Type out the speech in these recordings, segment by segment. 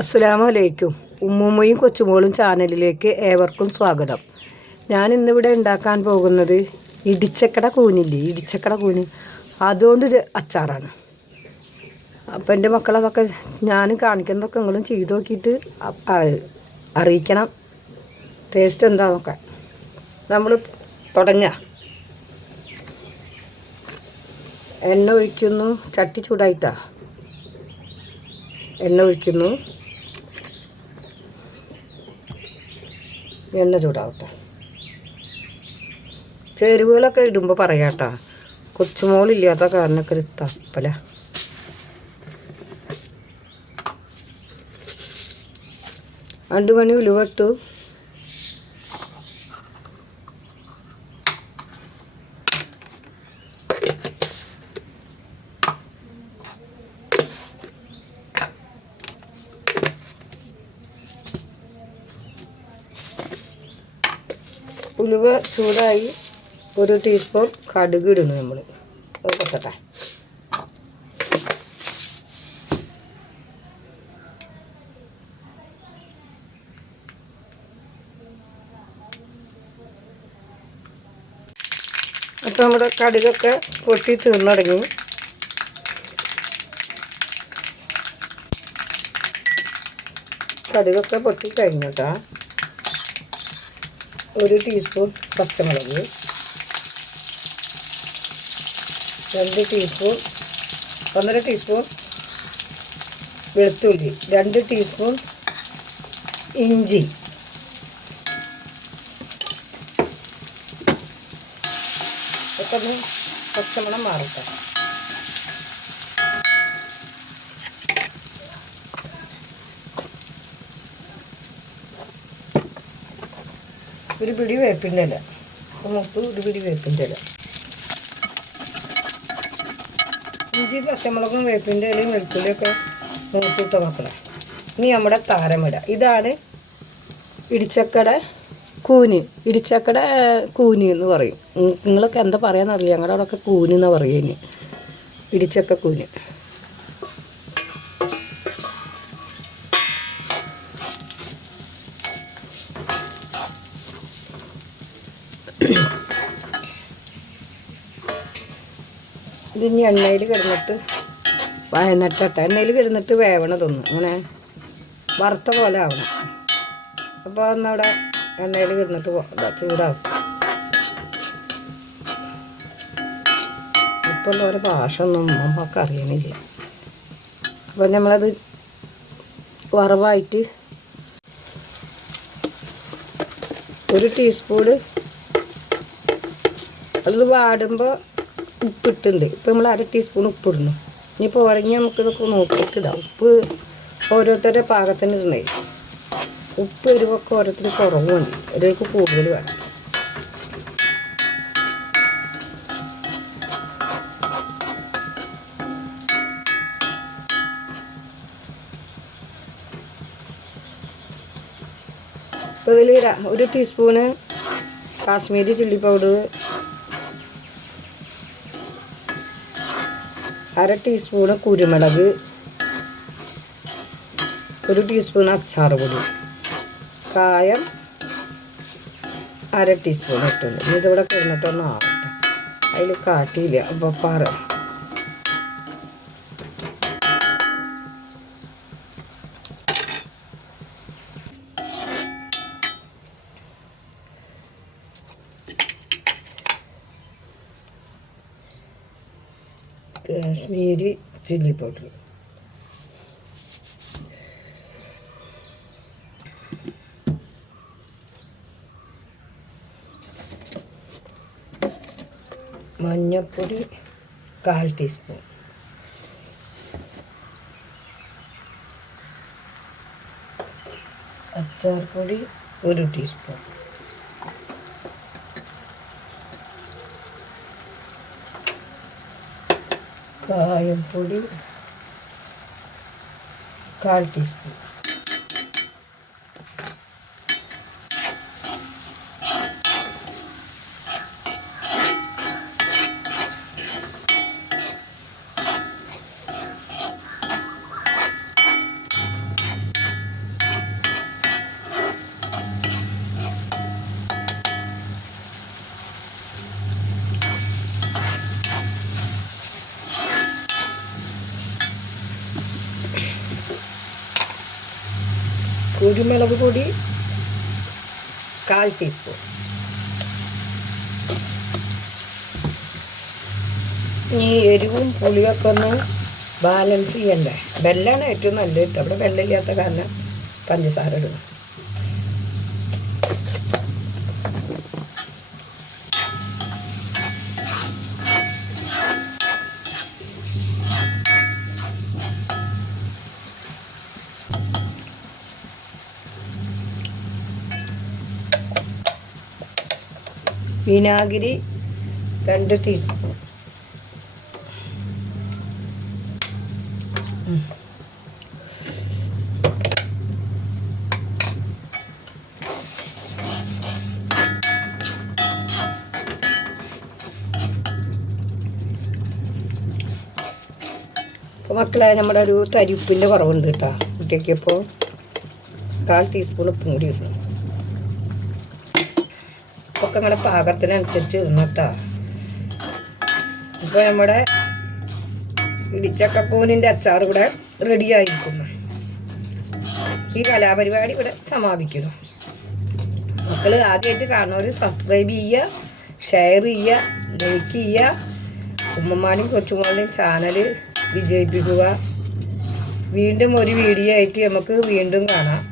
അസ്സലാമു അലൈക്കും. ഉമ്മുമ്മയും കൊച്ചുമോളും ചാനലിലേക്ക് ഏവർക്കും സ്വാഗതം. ഞാൻ ഇന്നിവിടെ ഉണ്ടാക്കാൻ പോകുന്നത് ഇടിച്ചക്കട കൂന് അതുകൊണ്ടൊരു അച്ചാറാണ്. അപ്പം എൻ്റെ മക്കളതൊക്കെ ഞാൻ കാണിക്കുന്നതൊക്കെ നിങ്ങളും ചെയ്ത് നോക്കിയിട്ട് അറിയിക്കണം ടേസ്റ്റ് എന്താ നോക്കാൻ. നമ്മൾ തുടങ്ങുക. എണ്ണ ഒഴിക്കുന്നു. ചട്ടി ചൂടായിട്ടാ എണ്ണ ഒഴിക്കുന്നു. എണ്ണ ചൂടാവട്ടെ. ചേരുവകളൊക്കെ ഇടുമ്പോൾ പറയാട്ടാ. കൊച്ചുമോളില്ലാത്ത കാരണമൊക്കെ ഒരു തപ്പല. രണ്ട് മണി ഉലുവ ഇട്ടു. ഉലുവ ചൂടായി. 1 ടീസ്പൂൺ കടുക് ഇടുന്നു നമ്മൾ. അത് പൊട്ടട്ടെ. അപ്പോൾ നമ്മുടെ കടുകൊക്കെ പൊട്ടി തീർന്നു തുടങ്ങി. കടുകൊക്കെ പൊട്ടി കഴിഞ്ഞിട്ടാ. 1 ടീസ്പൂൺ പച്ചമുളക്, 2 ടീസ്പൂൺ 1.5 ടീസ്പൂൺ വെളുത്തുള്ളി, 2 ടീസ്പൂൺ ഇഞ്ചി, ഒക്കെ ഒന്ന് പച്ചമണം മാറട്ടെ. ഒരു പിടി വേപ്പിൻ്റെ ഇല, ഒരു പിടി വേപ്പിൻ്റെ ഇല, ഇഞ്ചി പച്ചമുളകും വേപ്പിൻ്റെ ഇലയും വെളുത്തുള്ളിയൊക്കെ മൂത്തിട്ട മക്കളെ. ഇനി നമ്മുടെ താരമിട. ഇതാണ് ഇടിച്ചക്കട കൂന് എന്ന് പറയും. നിങ്ങളൊക്കെ എന്താ പറയാന്നറിയില്ല. ഞങ്ങളുടെ അവിടെയൊക്കെ കൂന് എന്നാണ് പറയുക. ഇനി ഇടിച്ചക്ക കൂന്. ഇതിനി എണ്ണയിൽ കിടന്നിട്ട് എണ്ണയിൽ കിടന്നിട്ട് വേവണതൊന്നും അങ്ങനെ വറുത്ത പോലെ ആവണം. അപ്പോൾ ഒന്നവിടെ എണ്ണയിൽ കിടന്നിട്ട് ചൂടാവും. ഇപ്പോൾ ഉള്ള ഓരോ ഭാഷ ഒന്നും നമുക്ക് അറിയണില്ല. അപ്പോൾ നമ്മളത് വറവായിട്ട് 1 ടീസ്പൂണ് അത് വാടുമ്പോൾ ഉപ്പിട്ടുണ്ട്. ഇപ്പോൾ നമ്മൾ 1/2 ടീസ്പൂൺ ഉപ്പിടുന്നു. ഇനിയിപ്പോൾ ഉറങ്ങി നമുക്കിതൊക്കെ നോക്കിയിട്ടിടാം. ഉപ്പ് ഓരോരുത്തരുടെ പാകത്തിന് ഇടണേ. ഉപ്പ് എരിവൊക്കെ ഓരോരുത്തർ കുറവ് മതി, ഒരേക്ക് കൂടുതൽ വേണം. ഇപ്പോൾ ഇതിൽ 1 teaspoon Kashmiri chilli powder, 1/2 teaspoon കുരുമുളക്, 1 ടീസ്പൂൺ അച്ചാർ പൊടി, കായം 1/2 ടീസ്പൂൺ ഇട്ടുണ്ട്. ഇനി ഇതിവിടെ കിടന്നിട്ടൊന്നും ആവട്ടെ. അതിൽ കാട്ടിയില്ല. അപ്പോൾ കാശ്മീരി ചില്ലി പൗഡർ, മഞ്ഞൾപ്പൊടി 1/4 ടീസ്പൂൺ, അച്ചാർ പൊടി 1 ടീസ്പൂൺ, കായപ്പൊടി 1/4 ടീസ്പൂൺ, കുരുമുളക് പൊടി 1/4 ടീസ്പൂൺ. ഈ എരിവും പുളിയൊക്കെ ഒന്ന് ബാലൻസ് ചെയ്യണ്ടേ. വെല്ലമാണ് ഏറ്റവും നല്ലത് കേട്ടോ. അവിടെ വെല്ലമില്ലാത്ത കാരണം പഞ്ചസാര ഇടണം. വിനാഗിരി 2 ടീസ്പൂൺ. അപ്പോൾ മക്കളെ നമ്മുടെ ഒരു തരിപ്പിൻ്റെ കുറവുണ്ട് കേട്ടോ കുട്ടിയൊക്കെപ്പോൾ 1/4 ടീസ്പൂൺ ഉപ്പും കൂടി ഇടണം. ഒക്കെ നമ്മുടെ പാകത്തിനനുസരിച്ച് ഇടണം കേട്ടോ. ഇപ്പോൾ നമ്മുടെ ഇടിച്ചക്കൂനിൻ്റെ അച്ചാർ ഇവിടെ റെഡി ആയിരിക്കുന്നു. ഈ കലാപരിപാടി ഇവിടെ സമാപിക്കുന്നു. മക്കൾ ആദ്യമായിട്ട് കാണുന്നവർ സബ്സ്ക്രൈബ് ചെയ്യുക, ഷെയർ ചെയ്യുക, ലൈക്ക് ചെയ്യുക. ഉമ്മമാരുടെയും കൊച്ചുമോളുടെയും ചാനൽ വിജയിപ്പിക്കുക. വീണ്ടും ഒരു വീഡിയോ ആയിട്ട് നമുക്ക് വീണ്ടും കാണാം.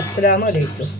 അസ്സലാമു അലൈക്കും.